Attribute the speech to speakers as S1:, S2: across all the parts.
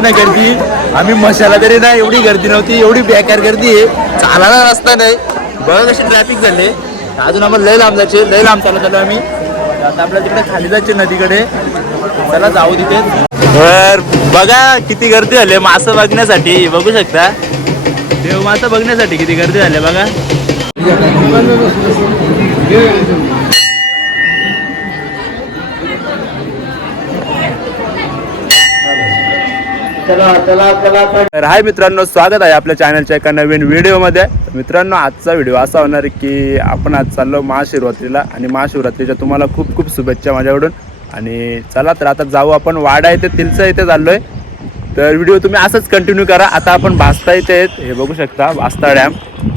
S1: आहे ना गर्दी. आम्ही मशाला तरी ना एवढी गर्दी नव्हती एवढी बेकार गर्दी आहे. चालायला रस्ता नाही. बघा कशी ट्रॅफिक झाले. अजून आम्हाला लय लांब जायचे लय लांब चालत आलो आम्ही. आता आपल्या तिकडे खाली जायचे नदीकडे. त्याला जाऊ तिथे. तर बघा किती गर्दी झाली मासं बघण्यासाठी. बघू शकता. देव मासं बघण्यासाठी किती गर्दी झाली बघा. तर हाय मित्रांनो स्वागत आहे आपल्या चॅनलच्या एका नवीन व्हिडिओमध्ये. मित्रांनो आजचा व्हिडिओ असा होणार की आपण आज चाललो महाशिवरात्रीला आणि महाशिवरात्रीच्या तुम्हाला खूप खूप शुभेच्छा माझ्याकडून. आणि चला तर आता जाऊ आपण. वाडा येथे तिलसा इथे चाललोय. तर व्हिडिओ तुम्ही असंच कंटिन्यू करा. आता आपण भास्ता इथे आहेत. हे बघू शकता भास्ता डॅम.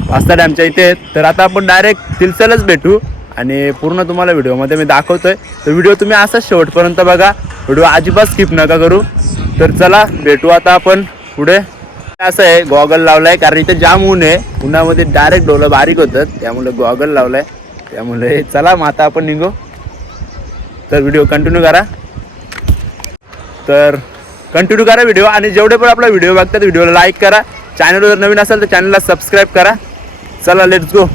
S1: भास्ता डॅमच्या इथे आहेत. तर आता आपण डायरेक्ट तिलसालाच भेटू. आणि पूर्ण तुम्हाला व्हिडिओमध्ये मी दाखवतोय. तर व्हिडिओ तुम्ही असाच शेवटपर्यंत बघा. व्हिडिओ अजिबात स्किप नका करू. तर चला भेटू आता आपण पुढे. असं आहे गॉगल लावलाय कारण इथे जाम ऊन आहे. उन्हामध्ये डायरेक्ट डोलं बारीक होतं त्यामुळे गॉगल लावलाय. त्यामुळे चला मग आता आपण निघू. तर व्हिडिओ कंटिन्यू करा. तर कंटिन्यू करा व्हिडिओ आणि जेवढे पण आपला व्हिडिओ बघतात व्हिडिओला लाईक करा. चॅनल जर नवीन असेल तर चॅनलला सबस्क्राईब करा. चला लेट्स गो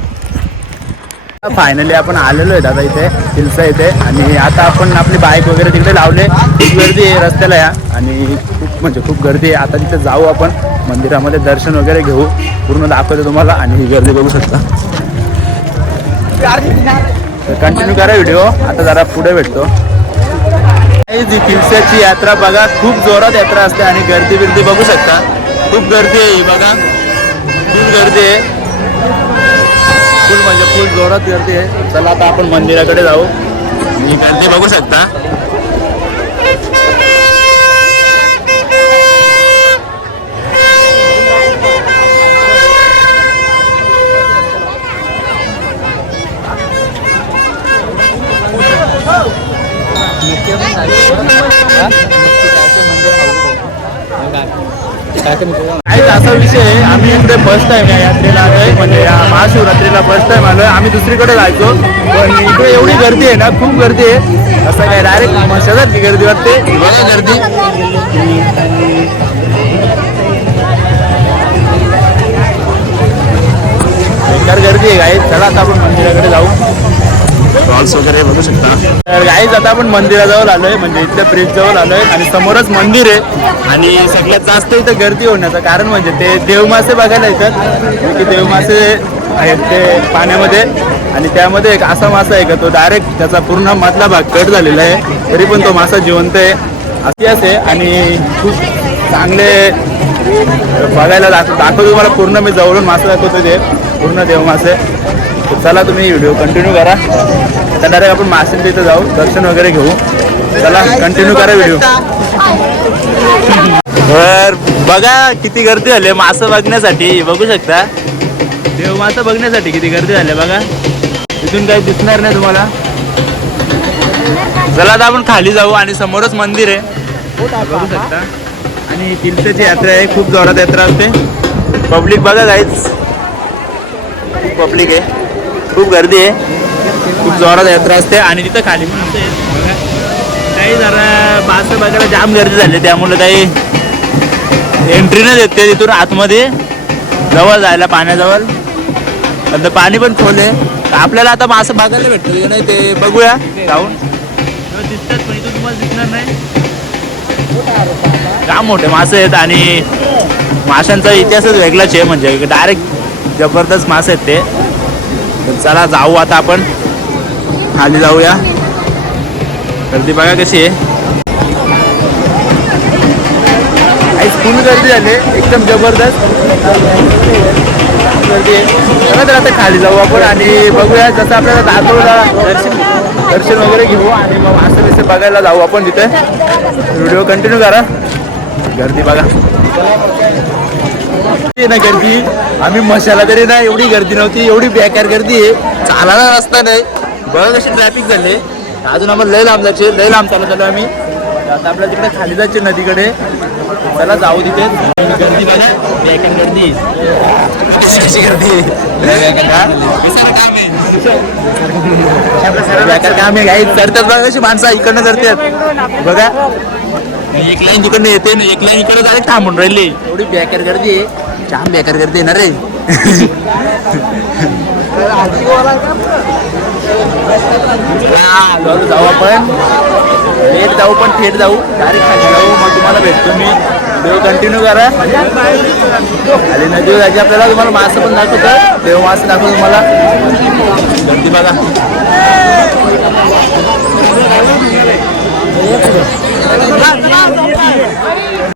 S1: फायनली आपण आलेलो आहे दादा इथे हिलसा इथे. आणि आता आपण आपली बाईक वगैरे तिकडे लावले. खूप गर्दी आहे रस्त्याला या. आणि खूप म्हणजे खूप गर्दी आहे. आता तिथे जाऊ आपण. मंदिरामध्ये दर्शन वगैरे घेऊ. पूर्ण दाखवतो तुम्हाला आणि ही गर्दी बघू शकता. कंटिन्यू करा व्हिडिओ आता जरा पुढे भेटतो. ही जी यात्रा बघा. खूप जोरात यात्रा असते आणि गर्दी बिर्दी बघू शकता. खूप गर्दी आहे ही बघा. खूप गर्दी आहे. फुल म्हणजे फुल जोरात गर्दी आहे. चला आता आपण मंदिराकडे जाऊ. ही गर्दी बघू शकता. आहे? आम्ही इकडे फर्स्ट टाइम या यात्रेला आलोय. म्हणजे या महाशिवरात्रीला फर्स्ट टाइम आलोय. आम्ही दुसरीकडे जायचो. पण इकडे एवढी गर्दी आहे ना खूप गर्दी आहे. असं काय डायरेक्ट शेजारची गर्दी वाटते. बघा गर्दी. बेकार गर्दी आहे गाईज चला आता आपण मंदिराकडे जाऊ. स्टॉल्स वगैरे बघू शकता. तर गाईज आता आपण मंदिराजवळ आलोय. म्हणजे इथल्या ब्रिज जवळ आलोय. आणि समोरच मंदिर आहे. आणि सगळ्यात जास्त इथं गर्दी होण्याचं कारण म्हणजे ते देवमासे बघायला येतात. की देवमासे आहेत ते पाण्यामध्ये. आणि त्यामध्ये एक असा मासा आहे का तो डायरेक्ट त्याचा पूर्ण मधला भाग कट झालेला आहे. तरी पण तो मासा जिवंत आहे. इतिहास आहे. आणि खूप चांगले बघायला दाखव दाखवतो तुम्हाला. पूर्ण मी जवळून मासे दाखवतो ते. पूर्ण देव मासे चला तुम्ही व्हिडिओ कंटिन्यू करा. आता डायरेक्ट आपण मासेन तिथं जाऊ. दर्शन वगैरे घेऊ. चला कंटिन्यू करा व्हिडिओ. बर बघा किती गर्दी झाली. मासं बघण्यासाठी बघू शकता. देव मासं बघण्यासाठी किती गर्दी झाली बघा. तिथून काही दिसणार नाही तुम्हाला. चला आता आपण खाली जाऊ आणि समोरच मंदिर आहे. बघू शकता. आणि तिलसेची यात्रा आहे. खूप जोरात यात्रा असते. पब्लिक बघा जायच खूप पब्लिक आहे. खूप गर्दी आहे. खूप जोरात यात्रा असते आणि तिथं खाली पण असते काही जरा मासं बघायला जाम गर्दी झाली त्यामुळे काही एंट्री नाही देते तिथून आतमध्ये जवळ जायला पाण्याजवळ. पण ते पाणी पण खोल आहे. आपल्याला आता मासं बघायला भेटतं. की नाही ते बघूया. जाऊन. दिसतात पण इथून तुम्हाला दिसणार नाही. जाम मोठे मासे आहेत आणि माशांचा इतिहासच वेगळाच आहे. म्हणजे डायरेक्ट जबरदस्त मासे आहेत ते. तर चला जाऊ आता आपण. खाली जाऊया. गर्दी बघा कशी आहे. फुल गर्दी झाली. एकदम जबरदस्त. गर्दी आहे. तर आता खाली जाऊ आपण आणि बघूया जसं आपल्याला दाखवला दर्शन दर्शन वगैरे घेऊ आणि मग असं तसं बघायला जाऊ आपण तिथे. व्हिडिओ कंटिन्यू करा. गर्दी बघा. ना गर्दी. आम्ही मशाला तरी ना एवढी गर्दी नव्हती एवढी बेकार गर्दी आहे. चालायला रस्ता नाही. बघा कशी ट्रॅफिक झाले. अजून आम्हाला लय लांब जायचे लय लांब चालत आलो आम्ही. आता आपल्या तिकडे खाली जायचे नदीकडे. त्याला जाऊ तिथे. गर्दी बघा. बेकार गर्दी. कशी गर्दी बेकार काम आहे. काही चढतात बघा कशी माणसं इकडनं करतात बघा. एक लाईन तिकडनं येते ना एक लाईन इकडे डायरेक्ट थांबून राहिली. एवढी बेकार गर्दी आहे. जाम बेकार करते आहे ना रे. जाऊ आपण. लेट जाऊ पण थेट जाऊ. डायरेक्ट खाली जाऊ. मग तुम्हाला भेटतो मी. देव कंटिन्यू करा. आणि नदीवर जायची आपल्याला. तुम्हाला मासं पण दाखवतं. देव मासं दाखवतो तुम्हाला. गर्दी बघा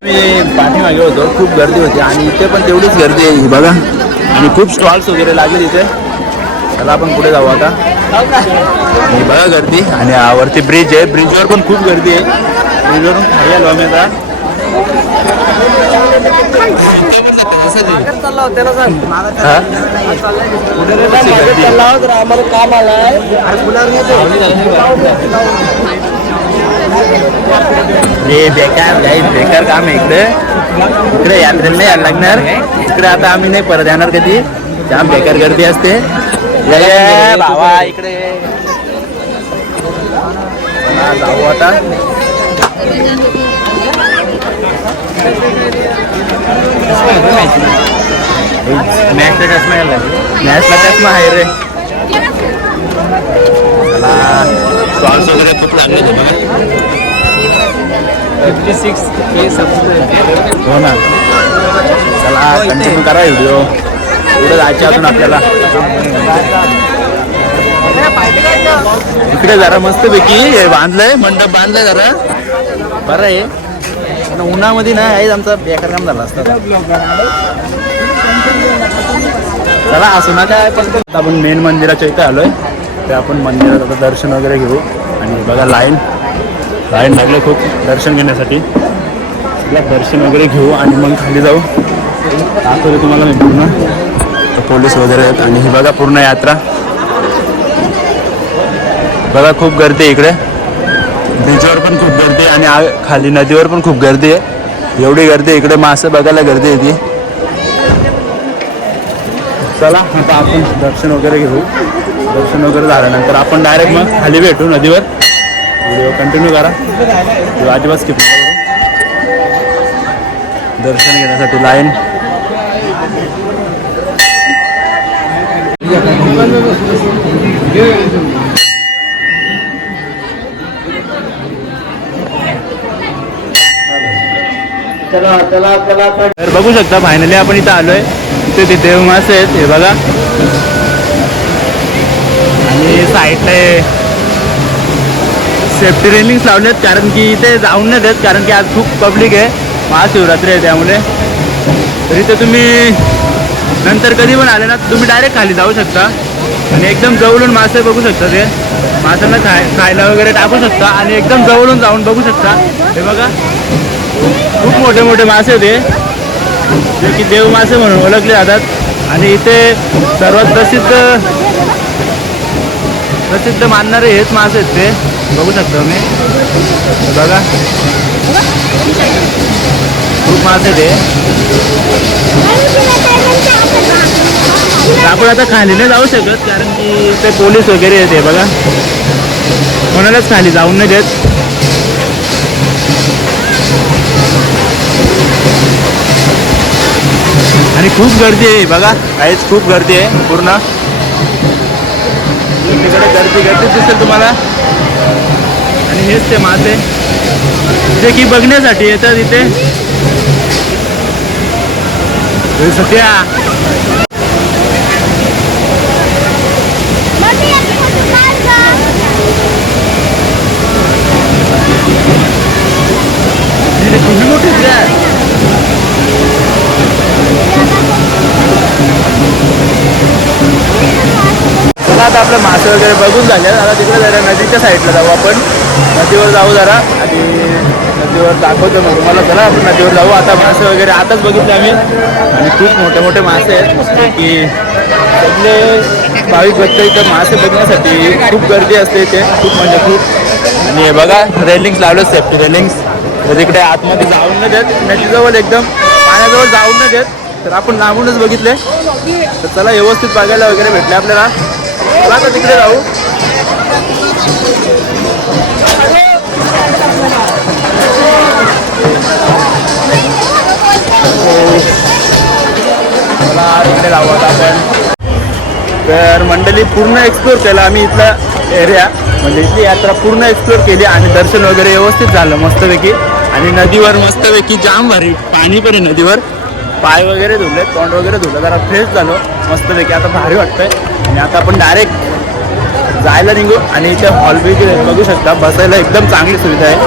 S1: मी पाठीमागे होतो. खूप गर्दी होती आणि इथे पण तेवढीच गर्दी आहे ही बघा. आणि खूप स्टॉल्स वगैरे लागले तिथे. चला आपण पुढे जाऊ आता. ही बघा गर्दी. आणि वरती ब्रिज आहे. ब्रिजवर पण खूप गर्दी आहे. ब्रिजवरून खाली आलो आम्ही आता. हा? हे बेकार काही बेकार काम आहे इकडे. इकडे यात्रेला नाही यायला लागणार. इकडे आता आम्ही नाही परत येणार कधी. जाम बेकार गर्दी असते. भावा इकडे जाऊ आता. मॅचला चष्मा यायला मॅचला चष्मा आहे रे. वगैरे खूप लागले
S2: फिफ्टी सिक्स के सबस्क्राईब
S1: हो ना. चला कंटिन्यू करा व्हिडिओ पुढे जायचे अजून आपल्याला. इकडे जरा मस्तपैकी हे बांधलंय मंडप बांधलंय जरा. बरं आहे. पण उन्हामध्ये ना आहे आमचा बेकार काम झाला असता. चला असू ना पण आपण मेन मंदिराच्या इथे आलोय. ते आपण मंदिरात आता दर्शन वगैरे घेऊ. आणि बघा लाईन बाहेर लागलं खूप दर्शन घेण्यासाठी. सगळं दर्शन वगैरे घेऊ आणि मग खाली जाऊ. दाखवतो तुम्हाला मी पूर्ण. पोलीस वगैरे आहेत आणि ही बघा पूर्ण यात्रा. बघा खूप गर्दी आहे इकडे. ब्रिजवर पण खूप गर्दी आहे आणि खाली नदीवर पण खूप गर्दी आहे. एवढी गर्दी आहे इकडे मासे बघायला गर्दी आहे ती. चला आता आपण दर्शन वगैरे घेऊ. दर्शन वगैरे झाल्यानंतर आपण डायरेक्ट मग खाली भेटू नदीवर. व्हिडिओ कंटिन्यू करा. अजिबात स्किप दर्शन घेण्यासाठी लाईन तर बघू शकता फायनली आपण इथं आलोय. इथे ते देव मासे आहेत हे बघा. आणि साईडला सेफ्टी रेलिंग्स लावलेत कारण की इथे जाऊन नाही देत कारण की आज खूप पब्लिक आहे. महाशिवरात्री आहे त्यामुळे. तर इथे तुम्ही नंतर कधी पण आले ना तुम्ही डायरेक्ट खाली जाऊ शकता. आणि एकदम जवळून मासे बघू शकता ते. माशांना खाय खायला वगैरे टाकू शकता आणि एकदम जवळून जाऊन बघू शकता. हे बघा. खूप मोठे मोठे मासे ते जे की देव मासे म्हणून ओळखले जातात. आणि इथे सर्वात प्रसिद्ध प्रसिद्ध मानणारे हेच मासे आहेत ते. बघू शकतो मी बघा. खूप मासे ते. आपण आता खाली नाही जाऊ शकत कारण की ते पोलीस वगैरे आहेत बघा. कोणालाच खाली जाऊन नाही देत. आणि खूप गर्दी आहे बघा. काहीच खूप गर्दी आहे पूर्ण. गर्दी गर्दी दिसेल तुम्हाला. आणि हेच ते मासे जे की बघण्यासाठी येतात इथे. सध्या तिथे तुम्ही मोठी द्या चला आता आपलं मासे वगैरे बघून झाले. आता तिकडे जरा नदीच्या साईडला जाऊ आपण. नदीवर जाऊ जरा आणि नदीवर दाखवतो मग तुम्हाला. चला आपण नदीवर जाऊ. आता मासे वगैरे आताच बघितले आम्ही. आणि खूप मोठे मोठे मासे आहेत. की सगळे भाविक भक्त इथं मासे बघण्यासाठी खूप गर्दी असते इथे. खूप म्हणजे खूप. आणि बघा रेलिंग्स लावलं सेफ्टी रेलिंग्स तर तिकडे आतमध्ये जाऊन न देत. नदीजवळ एकदम पाण्याजवळ जाऊन न देत. तर आपण लांबूनच बघितले. तर चला व्यवस्थित बघायला वगैरे भेटले आपल्याला. आता तिकडे जाऊ इकडे जाऊ आता आपण. तर मंडळी पूर्ण एक्सप्लोर केला आम्ही इथला एरिया म्हणजे इथली यात्रा पूर्ण एक्सप्लोर केली आणि दर्शन वगैरे व्यवस्थित झालं मस्तपैकी. आणि नदीवर मस्तपैकी जाम भारी पाणी पण आहे नदीवर पाय वगैरे धुले तोंड वगैरे धुलं जरा फ्रेश झालो. मस्तपैकी आता भारी वाटतंय. आणि आता आपण डायरेक्ट जायला निघू आणि इथे हॉल बी बघू शकता. बसायला एकदम चांगली सुविधा आहे.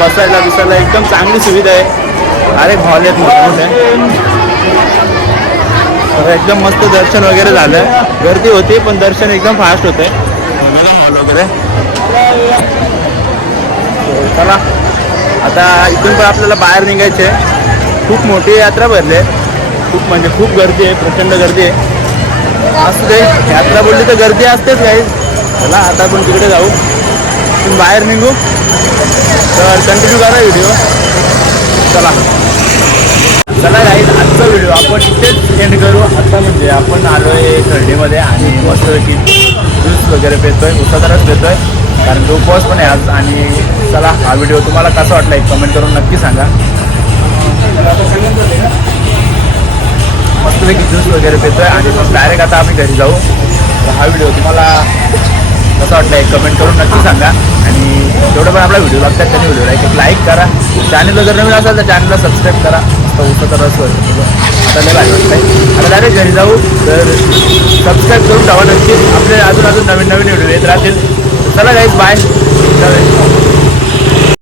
S1: बसायला बिसायला एकदम चांगली सुविधा आहे. अरे हॉल आहेत मोठे मोठे. एकदम मस्त दर्शन वगैरे झालं. गर्दी होती पण दर्शन एकदम फास्ट होते. हॉल वगैरे. चला. आता इथून पण आपल्याला बाहेर निघायचे खूप मोठी यात्रा भरली आहे. खूप म्हणजे खूप गर्दी आहे प्रचंड गर्दी आहे. असते यात्रा बोलली तर गर्दी असतेच काही. चला आता आपण तिकडे जाऊ. बाहेर निघू. तर कंटिन्यू करा व्हिडिओ चला. चला गाईज आजचा व्हिडिओ आपण इथेच एंड करू. आता म्हणजे आपण आलो आहे थर्डीमध्ये आणि मस्तपैकी ज्यूस वगैरे पेतोय उसादारच पेतोय. कारण तो उपवास पण आहे आज. आणि चला हा व्हिडिओ तुम्हाला कसा वाटला एक कमेंट करून नक्की सांगा. मस्तपैकी ज्यूस वगैरे पितोय आणि मग डायरेक्ट आता आम्ही घरी जाऊ. हा व्हिडिओ तुम्हाला कसा वाटला एक कमेंट करून नक्की सांगा. आणि जेवढं पण आपला व्हिडिओ लागतात त्यांनी व्हिडिओला एक लाईक करा. चॅनलला जर नवीन असाल तर चॅनलला सबस्क्राईब करा. मस्त तर असं वगैरे आता लय भारी वाटतंय. आता डायरेक्ट घरी जाऊ. तर सबस्क्राईब करून ठेवा नक्की आपले अजून अजून नवीन नवीन व्हिडिओ येत राहतील. चला गाईज बाय